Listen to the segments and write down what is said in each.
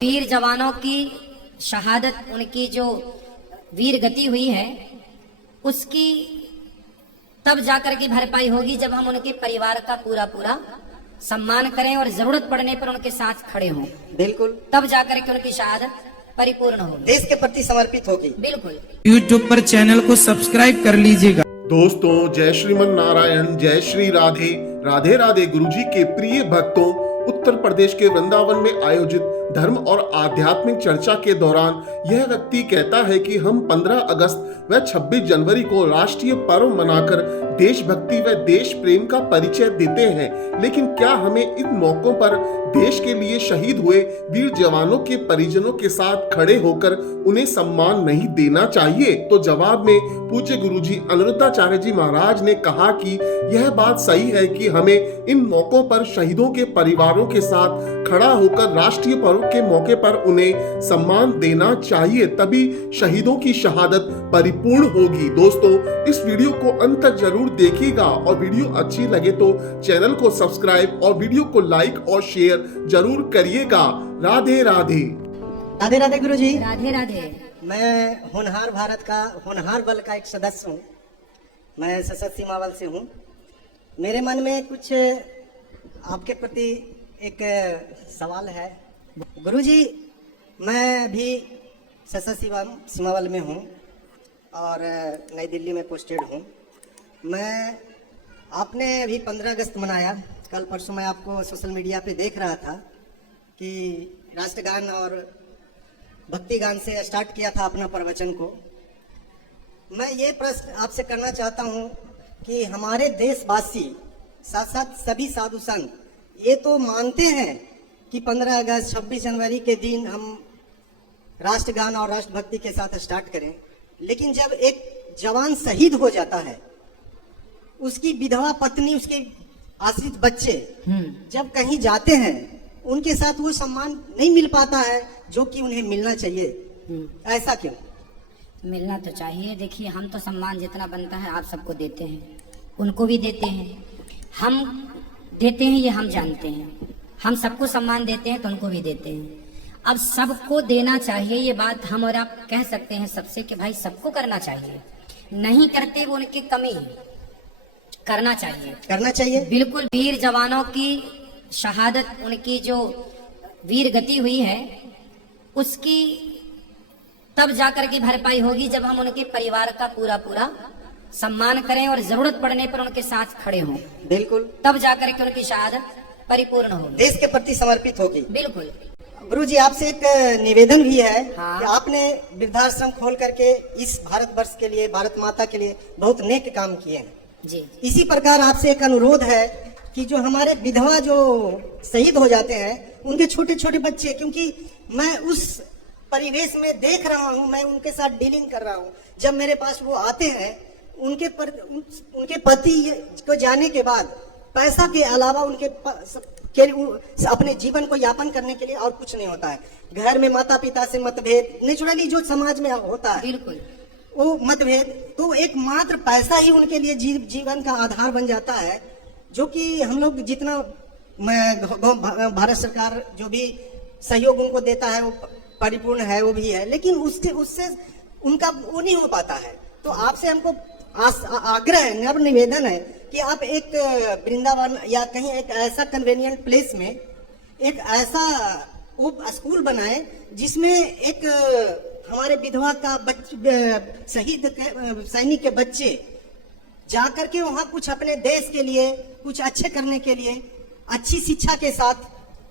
वीर जवानों की शहादत, उनकी जो वीर गति हुई है उसकी तब जाकर के भरपाई होगी जब हम उनके परिवार का पूरा पूरा सम्मान करें और जरूरत पड़ने पर उनके साथ खड़े हों। बिल्कुल, तब जाकर के उनकी शहादत परिपूर्ण होगी, देश के प्रति समर्पित होगी। बिल्कुल। YouTube पर चैनल को सब्सक्राइब कर लीजिएगा। दोस्तों, जय श्रीमन नारायण, जय श्री राधे राधे राधे। गुरुजी के प्रिय भक्तों, उत्तर प्रदेश के वृंदावन में आयोजित धर्म और आध्यात्मिक चर्चा के दौरान यह व्यक्ति कहता है कि हम 15 अगस्त व 26 जनवरी को राष्ट्रीय पर्व मनाकर देशभक्ति व देश प्रेम का परिचय देते हैं, लेकिन क्या हमें इन मौकों पर देश के लिए शहीद हुए वीर जवानों के परिजनों के साथ खड़े होकर उन्हें सम्मान नहीं देना चाहिए? तो जवाब में पूज्य गुरुजी अनिरुद्धाचार्य जी महाराज ने कहा कि यह बात सही है कि हमें इन मौकों पर शहीदों के परिवारों के साथ खड़ा होकर राष्ट्रीय पर्व के मौके पर उन्हें सम्मान देना चाहिए, तभी शहीदों की शहादत परिपूर्ण होगी। दोस्तों, इस वीडियो को अंत तक जरूर देखिएगा और वीडियो अच्छी लगे तो चैनल को सब्सक्राइब और वीडियो को लाइक और शेयर जरूर करिएगा। राधे राधे। राधे राधे गुरुजी। राधे राधे। मैं होनहार भारत का होनहार बल का एक सदस्य हूँ। मैं सशस्त्र सीमा बल से हूँ। मेरे मन में कुछ आपके प्रति एक सवाल है। गुरुजी, मैं भी सशस्त्र सीमा बल में हूँ और नई दिल्ली में पोस्टेड हूँ। मैं आपने अभी 15 अगस्त मनाया। कल परसों मैं आपको सोशल मीडिया पे देख रहा था कि राष्ट्रगान और भक्ति गान से स्टार्ट किया था अपना प्रवचन को। मैं ये प्रश्न आपसे करना चाहता हूँ कि हमारे देशवासी, साथ साथ सभी साधु संत ये तो मानते हैं कि 15 अगस्त 26 जनवरी के दिन हम राष्ट्रगान और राष्ट्रभक्ति के साथ स्टार्ट करें, लेकिन जब एक जवान शहीद हो जाता है, उसकी विधवा पत्नी, उसके आश्रित बच्चे जब कहीं जाते हैं, उनके साथ वो सम्मान नहीं मिल पाता है जो कि उन्हें मिलना चाहिए। ऐसा क्यों? मिलना तो चाहिए। देखिए, हम तो सम्मान जितना बनता है आप सबको देते हैं, उनको भी देते हैं। हम देते हैं ये हम जानते हैं, हम सबको सम्मान देते हैं तो उनको भी देते हैं। अब सबको देना चाहिए, ये बात हम और आप कह सकते हैं सबसे कि भाई सबको करना चाहिए। नहीं करते वो उनकी कमी, करना चाहिए, करना चाहिए। बिल्कुल। वीर जवानों की शहादत, उनकी जो वीर गति हुई है उसकी तब जाकर के भरपाई होगी जब हम उनके परिवार का पूरा पूरा सम्मान करें और जरूरत पड़ने पर उनके साथ खड़े हों। बिल्कुल, तब जाकर के उनकी शहादत परिपूर्ण होगी, देश के प्रति समर्पित होगी। बिल्कुल। गुरुजी, आपसे एक निवेदन भी है। हाँ। कि आपने वृद्धाश्रम खोल करके इस भारतवर्ष के लिए, भारत माता के लिए बहुत नेक काम किए हैं जी। इसी प्रकार आपसे एक अनुरोध है कि जो हमारे विधवा जो शहीद हो जाते हैं, उनके छोटे छोटे बच्चे, क्योंकि मैं उस परिवेश में देख रहा हूँ, मैं उनके साथ डीलिंग कर रहा हूँ। जब मेरे पास वो आते हैं, उनके पति को जाने के बाद पैसा के अलावा अपने जीवन को यापन करने के लिए और कुछ नहीं होता है। घर में माता पिता से मतभेद, नेचुरली जो समाज में होता है, बिल्कुल वो मतभेद, तो एक मात्र पैसा ही उनके लिए जीवन का आधार बन जाता है। जो कि हम लोग जितना भारत सरकार जो भी सहयोग उनको देता है वो परिपूर्ण है, वो भी है, लेकिन उससे उनका वो नहीं हो पाता है। तो आपसे हमको आग्रह है, नम्र निवेदन है कि आप एक वृंदावन या कहीं एक ऐसा कन्वेनियंट प्लेस में एक ऐसा स्कूल बनाए जिसमें एक हमारे विधवा का शहीद सैनिक के बच्चे जाकर के वहाँ कुछ अपने देश के लिए कुछ अच्छे करने के लिए अच्छी शिक्षा के साथ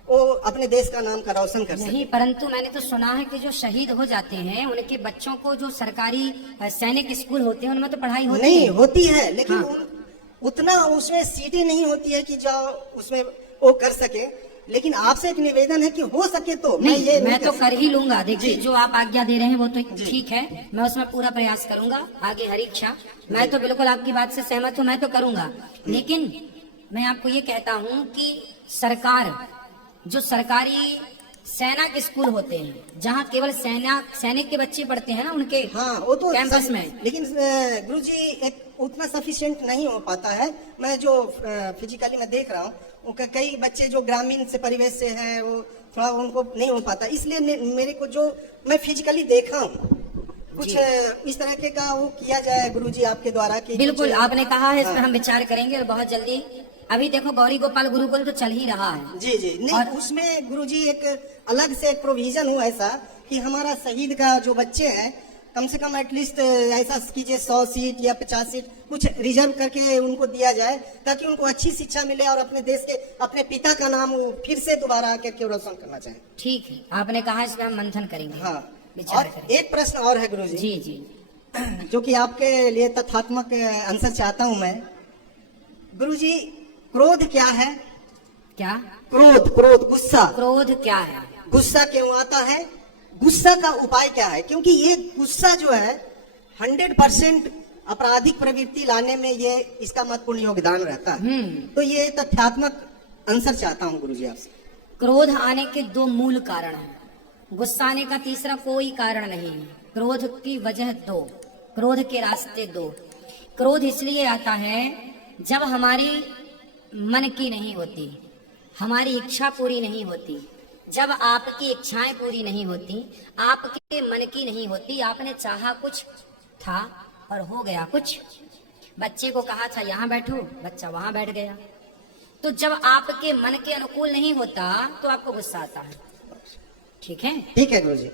वो अपने देश का नाम का रोशन कर सके। नहीं, परंतु मैंने तो सुना है कि जो शहीद हो जाते हैं उनके बच्चों को जो सरकारी सैनिक स्कूल होते हैं उनमें तो पढ़ाई होती है, लेकिन हाँ। उतना उसमें सीटें नहीं होती है कि जो उसमें वो कर सके। लेकिन आपसे एक निवेदन है कि हो सके तो मैं तो कर ही लूंगा। देखिए, जो आप आज्ञा दे रहे हैं वो तो ठीक है, मैं उसमें पूरा प्रयास करूंगा। आगे हरी इच्छा। मैं तो बिल्कुल आपकी बात से सहमत हूँ, मैं तो करूंगा। लेकिन मैं आपको ये कहता हूँ कि सरकार, जो सरकारी सेना के स्कूल होते हैं जहाँ केवल सैनिक के बच्चे पढ़ते हैं ना, उनके हाँ, वो तो कैंपस में, लेकिन गुरुजी एक उतना सफिशिएंट नहीं हो पाता है। मैं जो फिजिकली मैं देख रहा हूँ कई बच्चे जो ग्रामीण से परिवेश से हैं वो थोड़ा उनको नहीं हो पाता, इसलिए मेरे को जो मैं फिजिकली देखा हूँ कुछ इस तरह के का वो किया जाए गुरुजी आपके द्वारा कि बिल्कुल कुछ- आपने कहा है, इस पर हाँ। हम विचार करेंगे और बहुत जल्दी। अभी देखो गौरी गोपाल गुरुकुल तो चल ही रहा है। जी जी नहीं, और- उसमें गुरुजी एक अलग से एक प्रोविजन हुआ ऐसा कि हमारा शहीद का जो बच्चे हैं कम से कम एटलीस्ट ऐसा कीजिए 100 सीट या 50 सीट कुछ रिजर्व करके उनको दिया जाए, ताकि उनको अच्छी शिक्षा मिले और अपने देश के अपने पिता का नाम वो फिर से दोबारा आकर के रोशन करना चाहें। ठीक है, आपने कहा इस पर हम मंथन करेंगे। हाँ, विचार और करेंगे। एक प्रश्न और है गुरुजी, जी जी जो कि आपके लिए तथ्यात्मक आंसर चाहता हूं मैं। गुरुजी, क्रोध क्या है? क्या? क्रोध, क्रोध, गुस्सा, क्रोध क्या है? गुस्सा क्यों आता है? गुस्सा का उपाय क्या है? क्योंकि ये गुस्सा जो है 100% आपराधिक प्रवृत्ति लाने में ये इसका महत्वपूर्ण योगदान रहता है। तो ये तथ्यात्मक आंसर चाहता हूँ गुरुजी आपसे। क्रोध आने के दो मूल कारण हैं, गुस्सा आने का तीसरा कोई कारण नहीं है। क्रोध की वजह दो, क्रोध के रास्ते दो। क्रोध इसलिए आता है जब हमारी मन की नहीं होती, हमारी इच्छा पूरी नहीं होती, जब आपकी इच्छाएं पूरी नहीं होती, आपके मन की नहीं होती, आपने चाहा कुछ था और हो गया कुछ। बच्चे को कहा था यहाँ बैठो, बच्चा वहां बैठ गया। तो जब आपके मन के अनुकूल नहीं होता तो आपको गुस्सा आता है। ठीक है, ठीक है गुरुजी।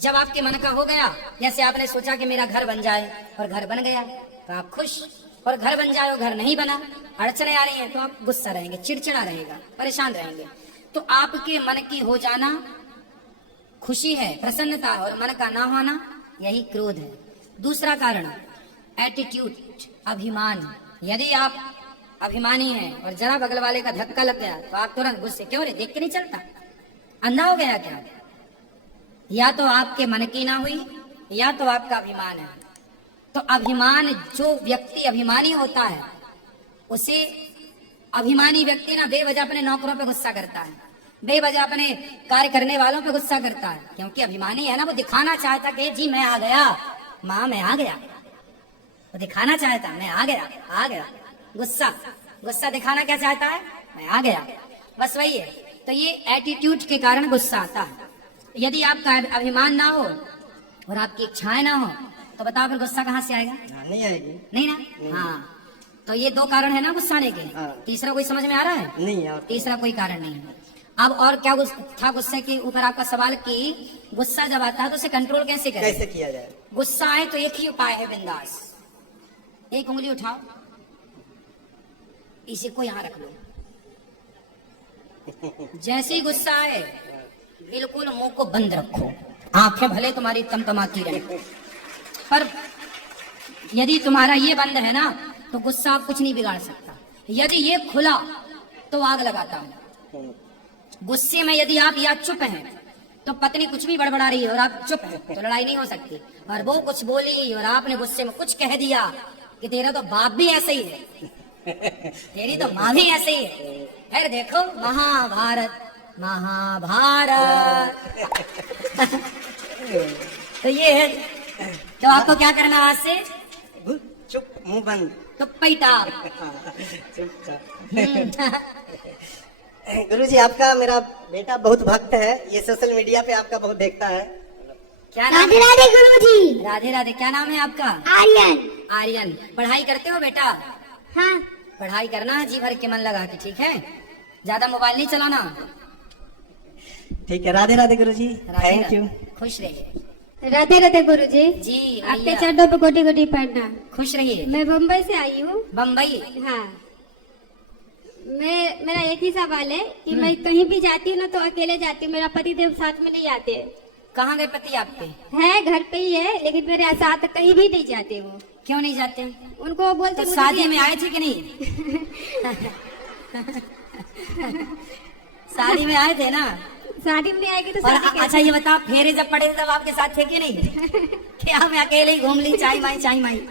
जब आपके मन का हो गया, जैसे आपने सोचा कि मेरा घर बन जाए और घर बन गया तो आप खुश, और घर बन जाए और घर नहीं बना, अड़चने आ रही हैं तो आप गुस्सा रहेंगे, चिड़चिड़ा रहेगा, परेशान रहेंगे। तो आपके मन की हो जाना खुशी है, प्रसन्नता, और मन का ना होना यही क्रोध है। दूसरा कारण एटीट्यूड, अभिमान। यदि आप अभिमानी हैं और जरा बगल वाले का धक्का लग गया तो आप तुरंत गुस्से, क्यों रे देख के नहीं चलता, अंधा हो गया क्या? या तो आपके मन की ना हुई या तो आपका अभिमान है। तो अभिमान, जो व्यक्ति अभिमानी होता है उसे अभिमानी व्यक्ति ना बेवजह अपने नौकरों पे गुस्सा करता है, बेवजह अपने कार्य करने वालों पे गुस्सा करता है, क्योंकि अभिमानी है ना, वो दिखाना चाहता कि जी मैं आ गया, माँ मैं आ गया, वो दिखाना चाहता मैं आ गया, आ गया। गुस्सा, गुस्सा दिखाना क्या चाहता है? मैं आ गया, बस वही है। तो ये एटीट्यूड के कारण गुस्सा आता है। यदि आपका अभिमान ना हो और आपकी इच्छाएं ना हो तो बताओ फिर गुस्सा कहाँ से आएगा? नहीं आएगी। नहीं ना? हाँ, तो ये दो कारण है ना गुस्सा आने के। हाँ। तीसरा कोई समझ में आ रहा है? नहीं और तीसरा कोई कारण नहीं है। अब और क्या था गुस्से के ऊपर आपका सवाल कि गुस्सा जब आता है तो उसे कंट्रोल कैसे करें? कैसे किया जाए? गुस्सा आए तो एक ही उपाय है, बिंदास। एक उंगली उठाओ, इसी को यहाँ रख लो। जैसे ही गुस्सा आए बिल्कुल मुंह को बंद रखो, आंखें भले तुम्हारी तमतमाती रहे, पर यदि तुम्हारा ये बंद है ना तो गुस्सा कुछ नहीं बिगाड़ सकता। यदि ये खुला तो आग लगाता हूं। गुस्से में यदि आप या चुप हैं तो पत्नी कुछ भी बड़बड़ा रही है और आप चुप हैं तो लड़ाई नहीं हो सकती। और वो कुछ बोली और आपने गुस्से में कुछ कह दिया कि तेरा तो बाप भी ऐसे ही है, तेरी तो माँ भी ऐसे ही है, फिर देखो महाभारत, महाभारत। तो ये है। तो आपको क्या करना आज से? चुप, मुंह बंद, तो पैटा। चुपचाप। गुरुजी, आपका मेरा बेटा बहुत भक्त है, ये सोशल मीडिया पे आपका बहुत देखता है। क्या नाम राधे है? राधे गुरुजी। राधे राधे। क्या नाम है आपका? आर्यन। आर्यन। पढ़ाई करते हो बेटा? हाँ। पढ़ाई करना है जी भर के मन लगा के, ठीक है? ज्यादा मोबाइल नहीं चलाना। ठीक है, राधे राधे गुरुजी, राधे थैंक राधे। यू। खुश रहिए राधे राधे गुरुजी। जी। आपके भैया, चरणों पे कोटि कोटि प्रणाम। खुश रहिए। मैं बम्बई से आई हूँ। बम्बई? हाँ। मेरा एक ही सवाल है कि मैं कहीं भी जाती हूँ ना तो अकेले जाती हूँ, मेरा पति देव साथ में नहीं आते। कहाँ गए पति आपके? है घर पे ही है, लेकिन मेरे साथ कहीं भी नहीं जाते वो। क्यों नहीं जाते? उनको बोलते तो मुझे शादी भी- में आए थे कि नहीं? शादी में आए थे ना? शादी में नहीं आएगी तो और शादी कैसे? अच्छा ये बताओ, फेरे जब पड़े थे तब आपके साथ थे कि नहीं? क्या मैं अकेले ही घूम ली, चाय माई चाय माई?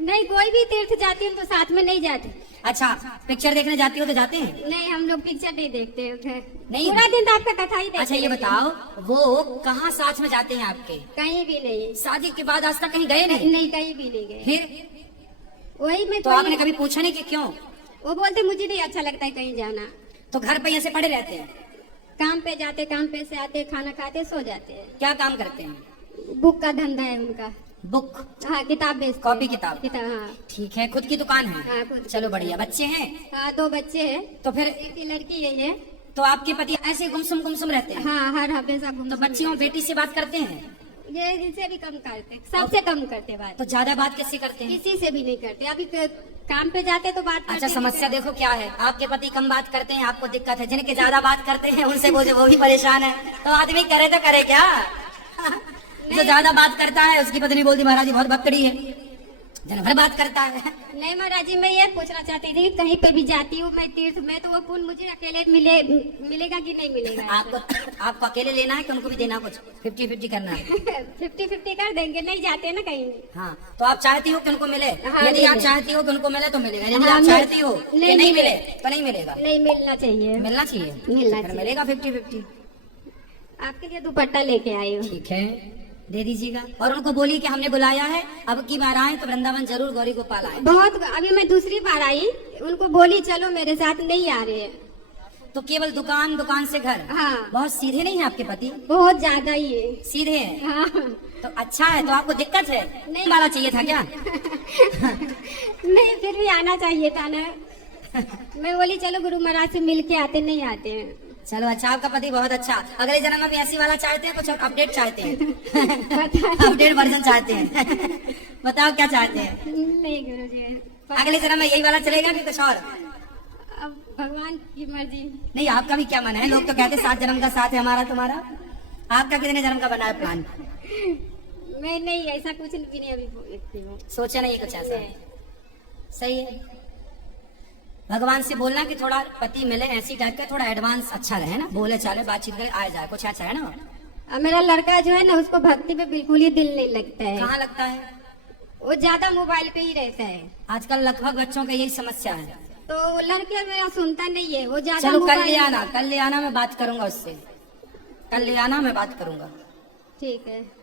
नहीं, कोई भी तीर्थ जाती हूँ तो साथ में नहीं जाती। अच्छा, पिक्चर देखने जाती हो तो जाते हैं? नहीं, हम लोग पिक्चर नहीं देखते हैं। नहीं। पूरा दिन तो आपका कथा ही देखते अच्छा ये हैं। बताओ, वो कहाँ साथ में जाते हैं आपके? कहीं भी नहीं। शादी के बाद आज तक कहीं गए नहीं? नहीं, कहीं भी नहीं गए। फिर वही मैं तो आपने कभी पूछा नहीं कि क्यों? वो बोलते मुझे नहीं अच्छा लगता है कहीं जाना। तो घर पे ऐसे पड़े रहते हैं? काम पे जाते, काम पे से आते, खाना खाते, सो जाते हैं। क्या काम करते हैं? बुक का धंधा है उनका। बुक? हाँ, किताब बेचते कॉपी हैं। किताब? किताब, हाँ। ठीक है, खुद की दुकान है? हाँ, खुद। चलो बढ़िया। बच्चे हैं? हाँ, 2 बच्चे हैं। तो फिर एक ही लड़की है ये। तो आपके पति ऐसे गुमसुम रहते हैं? हाँ, हर हमेशा तो बच्चियों बेटी से बात करते हैं? ये इनसे भी कम करते, सबसे कम करते बात। तो ज्यादा बात कैसे करते हैं? किसी से भी नहीं करते। अभी काम पे जाते तो बात अच्छा, करते समस्या देखो क्या है, आपके पति कम बात करते हैं, आपको दिक्कत है। जिनके ज्यादा बात करते हैं उनसे वो भी परेशान है। तो आदमी करे तो करे क्या? जो ज्यादा बात करता है उसकी पत्नी बोलती महाराज जी बहुत बकड़ी है, दिन भर बात करता है। नहीं महाराज जी, मैं ये पूछना चाहती थी, कहीं पे भी जाती हूँ मैं तीर्थ में, तो वो पुण्य मुझे अकेले मिलेगा कि नहीं मिलेगा? आपको अकेले लेना है कि उनको भी देना? कुछ 50-50 करना है? 50-50 कर देंगे, नहीं जाते ना कहीं। हाँ, तो आप चाहती हो कि उनको मिले? हाँ, यदि आप मिले। चाहती हो कि उनको मिले तो मिलेगा, यदि हाँ, आप चाहती हो कि नहीं नहीं मिले। मिले तो नहीं मिलेगा। नहीं, मिलना चाहिए। मिलना चाहिए? मिलना फिर चाहिए। मिलेगा 50-50। आपके लिए दुपट्टा लेके आई हूँ। ठीक है, दे दीजिएगा। और उनको बोलिए कि हमने बुलाया है, अब की बार आए तो वृंदावन जरूर गौरी गोपाल आए। बहुत, अभी मैं दूसरी बार आई, उनको बोली चलो मेरे साथ, नहीं आ रहे हैं। तो केवल दुकान, दुकान से घर? हाँ। बहुत सीधे नहीं है आपके पति? बहुत ज्यादा ही है। सीधे है? हाँ। तो अच्छा है। तो आपको दिक्कत है? नहीं। वाला चाहिए था क्या? नहीं, फिर भी आना चाहिए था ना। मैं बोली चलो गुरु महाराज से मिल के आते, नहीं आते हैं। चलो अच्छा, आपका पति बहुत अच्छा। अगले जन्म में भी ऐसी वाला चाहते हैं, कुछ अपडेट चाहते हैं? अपडेट वर्जन चाहते हैं? बताओ क्या चाहते हैं? नहीं गुरु जी, अगले जन्म में यही वाला चलेगा कि कुछ और? अब भगवान की मर्जी। नहीं, आपका भी क्या मन है? लोग तो कहते हैं 7 जन्म का साथ है हमारा तुम्हारा। आपका कितने जन्म का बना है प्लान? मैं नहीं, ऐसा कुछ भी नहीं अभी देखती हूँ। सोचा नहीं कुछ ऐसा? सही है। भगवान से बोलना कि थोड़ा पति मिले ऐसी टाइप का, थोड़ा एडवांस अच्छा रहे ना, बोले चाले बातचीत करे, आ जाए, कुछ ऐसा है ना। अब मेरा लड़का जो है ना, उसको भक्ति में बिल्कुल ही दिल नहीं लगता है। कहाँ लगता है? वो ज्यादा मोबाइल पे ही रहता है। आजकल लगभग बच्चों का यही समस्या है। तो लड़के मेरा सुनता नहीं है, वो ज्यादा चलो कल मोबाइल- ले आना, कल ले आना, मैं बात करूंगा उससे। कल ले आना, मैं बात करूंगा। ठीक है।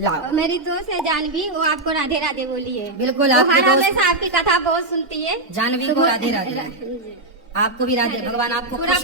लाओ। और मेरी दोस्त है जानवी, वो आपको राधे राधे बोली है। बिल्कुल, वो आपकी हर दोस्त- हमेशा आपकी कथा बहुत सुनती है। जानवी तो को वो- राधे राधे। आपको भी राधे। भगवान आपको खुश पूरा